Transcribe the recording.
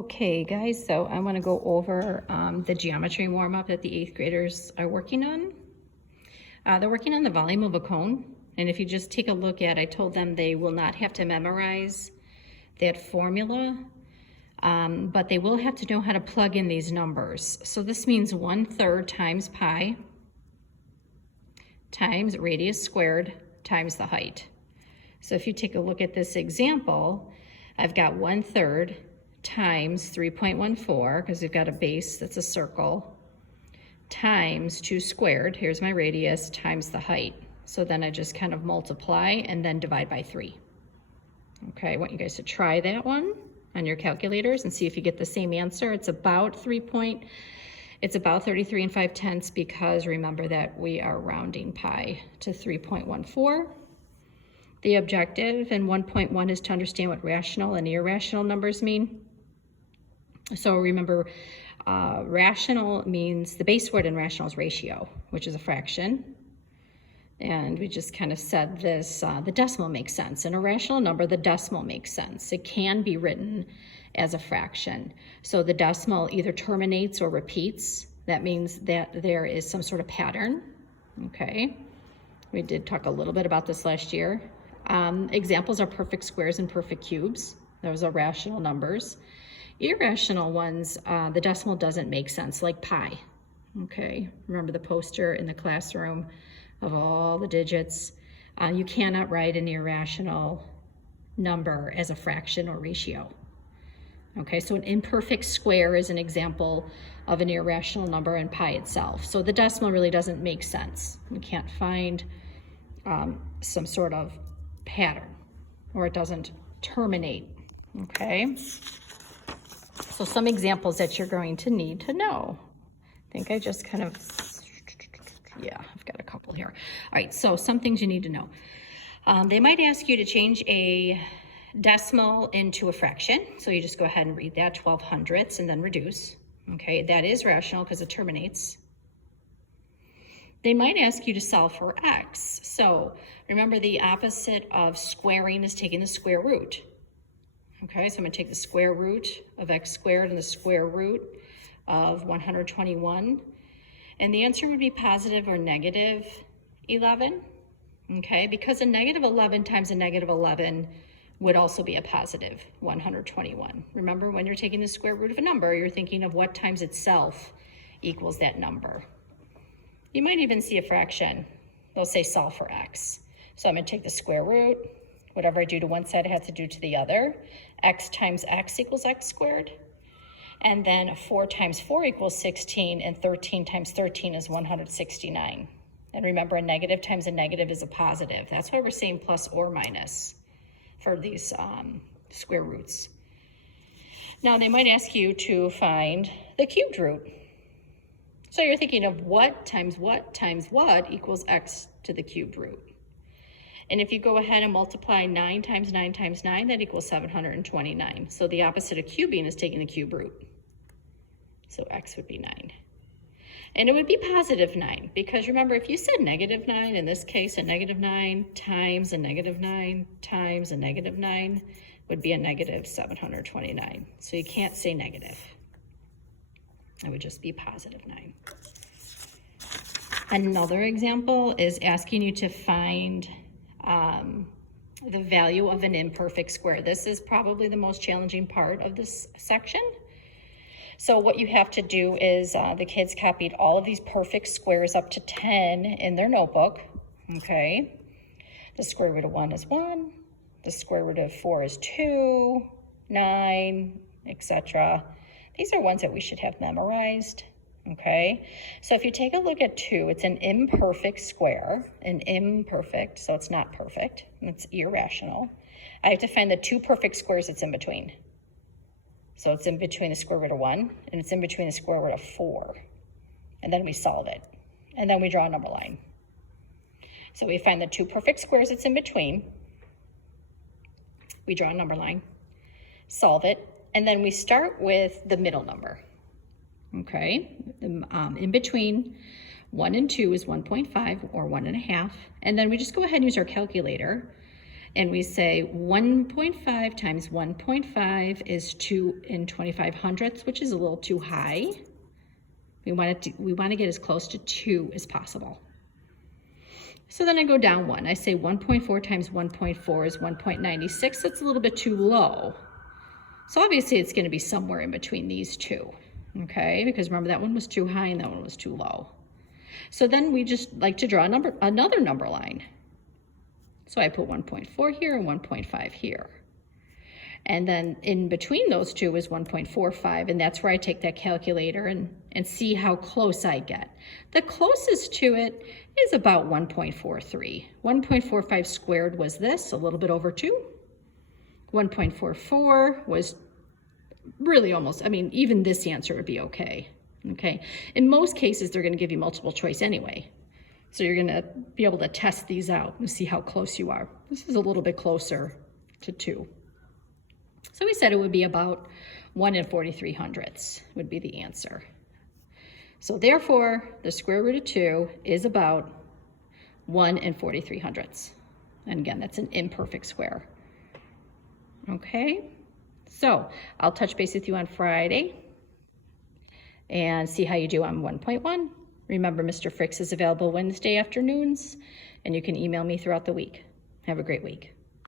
Okay, guys, so I want to go over the geometry warm-up that the 8th graders are working on. They're working on the volume of a cone, and if you just take a look at, I told them they will not have to memorize that formula, but they will have to know how to plug in these numbers. So this means 1/3 times pi times radius squared times the height. So if you take a look at this example, I've got 1/3 times 3.14, because we've got a base that's a circle, times 2 squared, here's my radius, times the height. So then I just kind of multiply and then divide by 3. Okay, I want you guys to try that one on your calculators and see if you get the same answer. It's about 33 5/10, because remember that we are rounding pi to 3.14. The objective in 1.1 is to understand what rational and irrational numbers mean. So remember, rational means, the base word in rational is ratio, which is a fraction. And we just kind of said this, the decimal makes sense. In a rational number, the decimal makes sense. It can be written as a fraction. So the decimal either terminates or repeats. That means that there is some sort of pattern, okay? We did talk a little bit about this last year. Examples are perfect squares and perfect cubes. Those are rational numbers. Irrational ones, the decimal doesn't make sense, like pi, okay? Remember the poster in the classroom of all the digits? You cannot write an irrational number as a fraction or ratio. Okay, so an imperfect square is an example of an irrational number, and pi itself. So the decimal really doesn't make sense. We can't find some sort of pattern, or it doesn't terminate, okay? So some examples that you're going to need to know. I think I just kind of, yeah, I've got a couple here. All right, so some things you need to know. They might ask you to change a decimal into a fraction. So you just go ahead and read that, 12/100ths, and then reduce. Okay, that is rational because it terminates. They might ask you to solve for x. So remember, the opposite of squaring is taking the square root. Okay, so I'm going to take the square root of x squared and the square root of 121. And the answer would be positive or negative 11. Okay, because a negative 11 times a negative 11 would also be a positive 121. Remember, when you're taking the square root of a number, you're thinking of what times itself equals that number. You might even see a fraction. They'll say solve for x. So I'm going to take the square root. Whatever I do to one side, I have to do to the other. X times x equals x squared. And then 4 times 4 equals 16, and 13 times 13 is 169. And remember, a negative times a negative is a positive. That's why we're saying plus or minus for these square roots. Now, they might ask you to find the cubed root. So you're thinking of what times what times what equals x to the cubed root. And if you go ahead and multiply 9 times 9 times 9, that equals 729. So the opposite of cubing is taking the cube root. So x would be 9. And it would be positive 9, because remember, if you said negative 9, in this case, a negative 9 times a negative 9 times a negative 9 would be a negative 729. So you can't say negative. It would just be positive 9. Another example is asking you to find the value of an imperfect square. This is probably the most challenging part of this section. So what you have to do is, the kids copied all of these perfect squares up to 10 in their notebook, okay? The square root of 1 is 1, the square root of 4 is 2, 9, etc. These are ones that we should have memorized, okay? So if you take a look at 2, it's an imperfect square, so it's not perfect, it's irrational. I have to find the 2 perfect squares it's in between. So it's in between the square root of 1, and it's in between the square root of 4. And then we solve it. And then we draw a number line. So we find the 2 perfect squares it's in between. We draw a number line, solve it, and then we start with the middle number. Okay, in between 1 and 2 is 1.5 or 1.5. And then we just go ahead and use our calculator. and we say 1.5 times 1.5 is 2 and 25 hundredths, which is a little too high. We want to get as close to 2 as possible. So then I go down 1. I say 1.4 times 1.4 is 1.96. That's a little bit too low. So obviously it's going to be somewhere in between these two, okay? Because remember, that one was too high and that one was too low. So then we just like to draw another number line. So I put 1.4 here and 1.5 here. And then in between those two is 1.45, and that's where I take that calculator and see how close I get. The closest to it is about 1.43. 1.45 squared was this, a little bit over 2. 1.44 was really almost, I mean, even this answer would be okay. Okay. In most cases, they're going to give you multiple choice anyway. So you're going to be able to test these out and see how close you are. This is a little bit closer to 2. So we said it would be about 1 and 43 hundredths would be the answer. So therefore, the square root of 2 is about 1 and 43 hundredths. And again, that's an imperfect square. Okay, so I'll touch base with you on Friday and see how you do on 1.1. Remember, Mr. Fricks is available Wednesday afternoons, and you can email me throughout the week. Have a great week.